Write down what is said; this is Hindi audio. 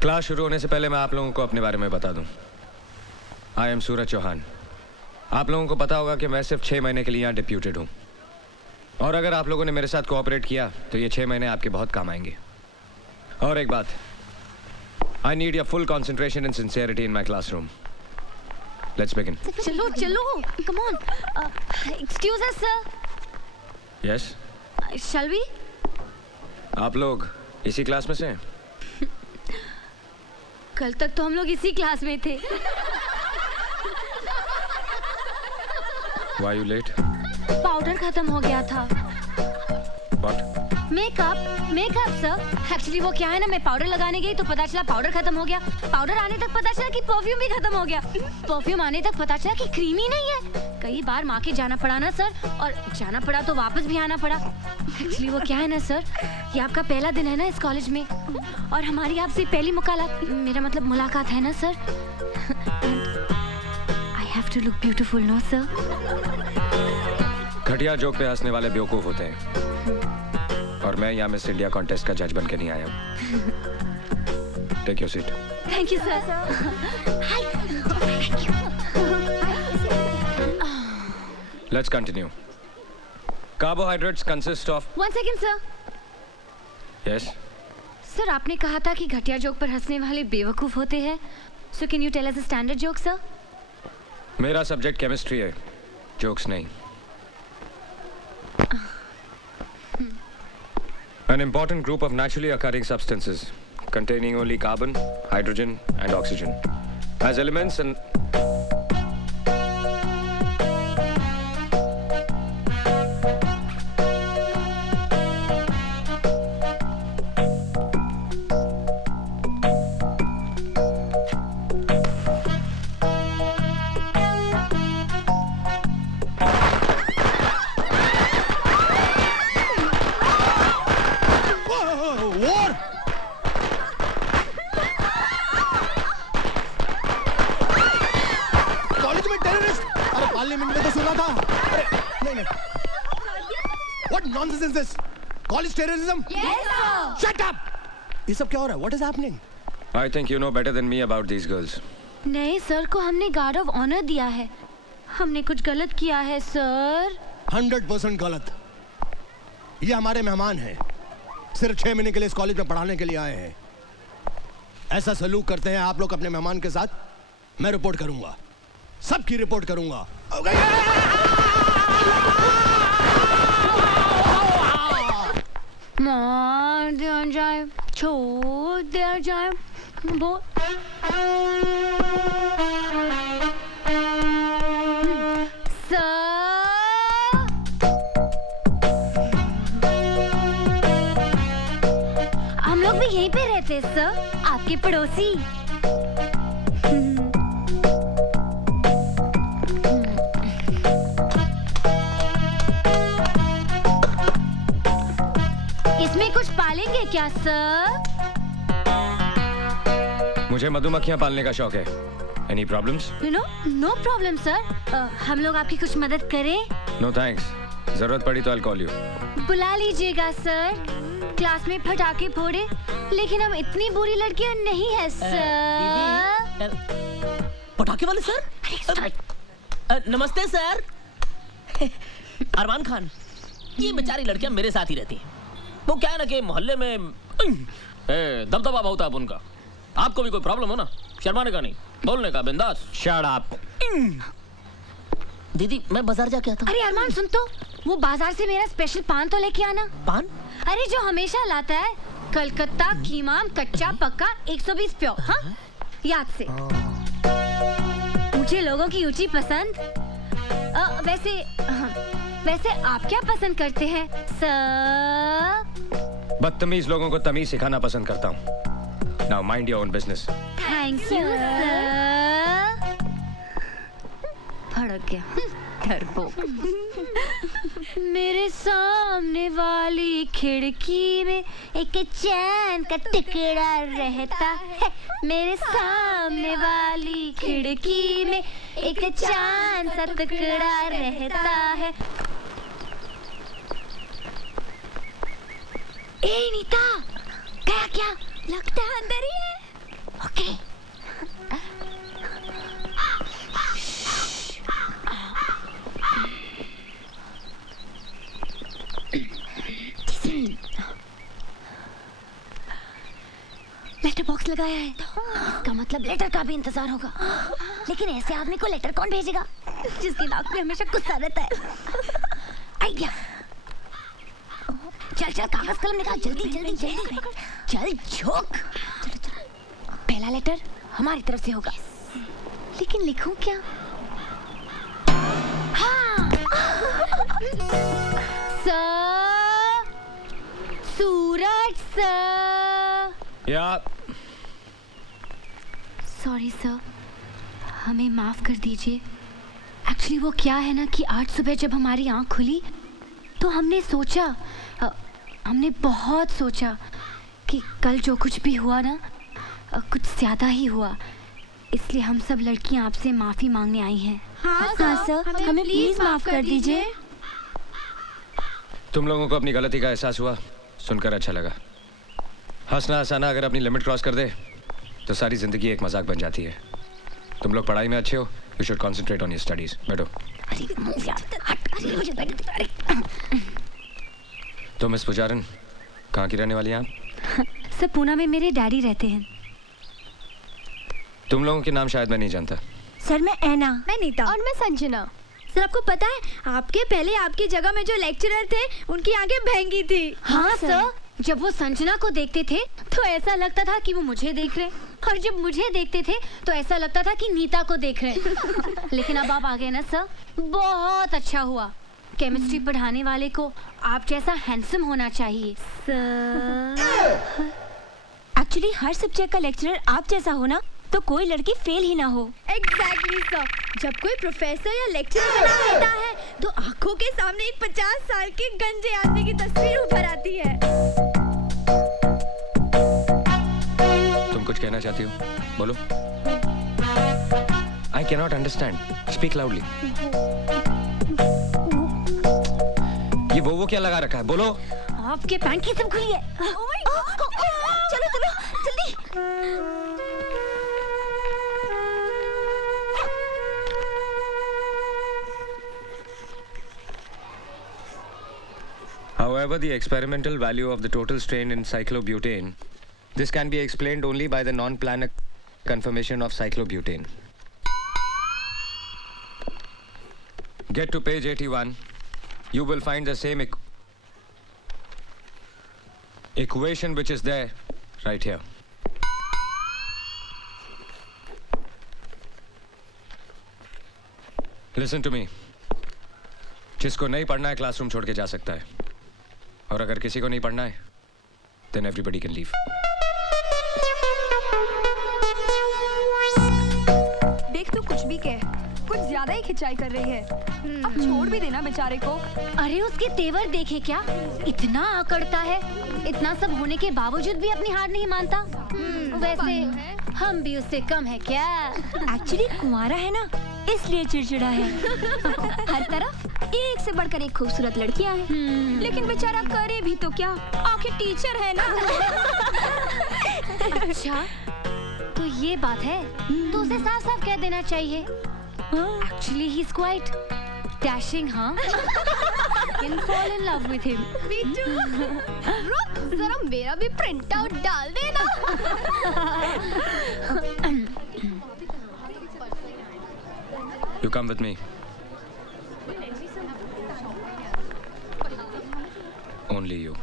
क्लास शुरू होने से पहले मैं आप लोगों को अपने बारे में बता दूं। आई एम सूरज चौहान। आप लोगों को पता होगा कि मैं सिर्फ 6 महीने के लिए यहाँ डिप्यूटेड हूँ, और अगर आप लोगों ने मेरे साथ कोऑपरेट किया तो ये 6 महीने आपके बहुत काम आएंगे। और एक बात, I need your full concentration and sincerity in my classroom. Let's begin. चलो चलो, come on. Excuse us sir. Yes, shall we? आप लोग इसी क्लास में से हैं? कल तक तो हम लोग इसी क्लास में थे। Why you late? पाउडर खत्म हो गया था। What? Makeup sir. एक्चुअली वो क्या है ना, मैं पाउडर लगाने गई तो पता चला पाउडर खत्म हो गया। पाउडर आने तक पता चला कि परफ्यूम भी खत्म हो गया। परफ्यूम आने तक पता चला कि क्रीम ही नहीं है। कई बार माँ के जाना पड़ा ना सर, और जाना पड़ा तो वापस भी आना पड़ा। एक्चुअली वो क्या है ना सर, ये आपका पहला दिन है ना इस कॉलेज में, और हमारी आपसे पहली मुलाकात है ना sir. I have to look beautiful, no sir? घटिया जोक पे हंसने वाले बेवकूफ होते हैं, और मैं यहाँ मिस इंडिया कॉन्टेस्ट का जज बन के नहीं आया हूँ। Take your seat. Thank you sir. Let's continue. Carbohydrates consist of. 1 second sir. Yes sir, आपने कहा था कि घटिया जोक पर हंसने वाले बेवकूफ होते हैं। So can you tell us a standard joke sir? मेरा सब्जेक्ट केमिस्ट्री है, जोक्स नहीं। An important group of naturally occurring substances containing only carbon, hydrogen and oxygen as elements and College terrorism? Yes sir. Shut up! ये सब क्या हो रहा है? What is happening? I think you know better than me about these girls. नहीं, सर को हमने गार्ड ऑफ ऑनर दिया है। हमने कुछ गलत किया है सर। 100% गलत। ये हमारे मेहमान हैं, सिर्फ 6 महीने के लिए इस कॉलेज में पढ़ाने के लिए आए हैं। ऐसा सलूक करते हैं आप लोग अपने मेहमान के साथ? मैं रिपोर्ट करूंगा, सबकी रिपोर्ट करूंगा। मार दिया जाए, छोड़ दिया जाए, वो हम लोग भी यहीं पे रहते सर, आपके पड़ोसी। इसमें कुछ पालेंगे क्या सर? मुझे मधुमक्खियां पालने का शौक है। Any problems? No problem sir. हम लोग आपकी कुछ मदद करें? No thanks. जरूरत पड़ी तो I'll call you. बुला लीजिएगा सर। क्लास में पटाखे फोड़े, लेकिन हम इतनी बुरी लड़कियां नहीं है सर। पटाखे वाले सर? नमस्ते सर। अरमान खान, ये बेचारी लड़कियां मेरे साथ ही रहती हैं। वो क्या है ना कि मोहल्ले में दबदबा बहुत है उनका। आपको भी कोई प्रॉब्लम हो ना, शर्माने का नहीं, बोलने का, बिंदास। Shut up. दीदी मैं बाजार जाके आता हूँ। अरे अरमान सुन तो, वो बाजार से मेरा स्पेशल पान तो लेके आना। पान? अरे जो हमेशा लाता है, कलकत्ता कीमाम कच्चा पक्का 120 प्योर। हाँ, याद से। मुझे लोगों की ऊंची पसंद। वैसे आप क्या पसंद करते हैं सर? बदतमीज लोगों को तमीज सिखाना पसंद करता हूँ। Now mind your own business. Thank you sir. भड़क गया डरपोक। मेरे सामने वाली खिड़की में एक चैन का टुकड़ा रहता है। मेरे सामने वाली खिड़की में एक चांद सा टुकड़ा रहता है। ए नीता, क्या क्या लगता है अंदर ही है। लेटर बॉक्स लगाया है, इसका मतलब लेटर का भी इंतजार होगा। लेकिन ऐसे आदमी को लेटर कौन भेजेगा जिसकी नाक में हमेशा गुस्सा रहता है? आइडिया। चल चल कागज कलम निकाल, जल्दी जल्दी जल्दी, चल झोंक। पहला लेटर हमारी तरफ से होगा, लेकिन लिखूं क्या? हाँ। सर, सूरज सर। या सॉरी सर, हमें माफ कर दीजिए। एक्चुअली वो क्या है ना कि आज सुबह जब हमारी आंख खुली तो हमने सोचा, हमने बहुत सोचा कि कल जो कुछ भी हुआ ना कुछ ज़्यादा ही हुआ, इसलिए हम सब लड़कियां आपसे माफ़ी मांगने आई हैं। हाँ सर, हमें प्लीज माफ कर दीजिए। तुम लोगों को अपनी गलती का एहसास हुआ, सुनकर अच्छा लगा। हंसना हंसाना अगर अपनी लिमिट क्रॉस कर दे तो सारी जिंदगी एक मजाक बन जाती है। तुम लोग पढ़ाई में अच्छे हो, you should concentrate on your studies. बैठो। तो मिस पुजारन, कहाँ की रहने वाली हैं आप? सर पूना में मेरे डैडी रहते हैं। तुम लोगों के नाम शायद मैं नहीं जानता। सर मैं ऐना। मैं नीता। और मैं संजना। सर आपको पता है, आपके पहले आपकी जगह में जो लेक्चरर थे उनकी आंखें भैंगी थी। हाँ सर, जब वो संजना को देखते थे तो ऐसा लगता था कि वो मुझे देख रहे, और जब मुझे देखते थे तो ऐसा लगता था कि नीता को देख रहे। लेकिन अब आप आ गए ना सर, बहुत अच्छा हुआ। केमिस्ट्री पढ़ाने वाले को आप जैसा हैंडसम होना चाहिए सर। एक्चुअली हर सब्जेक्ट का लेक्चरर आप जैसा हो ना तो कोई लड़की फेल ही ना हो। एग्जैक्टली सर, जब कोई प्रोफेसर या लेक्चरर बना होता है तो आंखों के सामने एक 50 साल के गंजे आदमी की तस्वीर उभर आती है। तुम कुछ कहना चाहती हो? बोलो। I can not understand, speak loudly. ये वो क्या लगा रखा है? बोलो। आपके पैंट की सब खुली है। चलो चलो जल्दी। However, the experimental value of the total strain in cyclobutane, this can be explained only by the non-planar conformation of cyclobutane. Get to page 81. You will find the same equation which is there right here. Listen to me. जिसको नहीं पढ़ना है क्लासरूम छोड़ के जा सकता है, और अगर किसी को नहीं पढ़ना है then everybody can leave. देख तू कुछ भी कह, कुछ ज्यादा ही खिंचाई कर रही है। अब छोड़ भी देना बेचारे को। अरे उसके तेवर देखे क्या, इतना अकड़ता है। इतना सब होने के बावजूद भी अपनी हार नहीं मानता। वैसे हम भी उससे कम है क्या? एक्चुअली कुंवारा है ना, इसलिए चिड़चिड़ा है। हर तरफ एक से बढ़कर एक खूबसूरत लड़कियां हैं, लेकिन बेचारा करे भी तो क्या, आखिर टीचर है ना। अच्छा तो ये बात है, तो उसे साफ साफ कह देना चाहिए। Actually he's quite dashing, हाँ? Can fall in love with him. Me too. रुक, जरा मेरा भी प्रिंट आउट डाल देना। You come with me. Only you.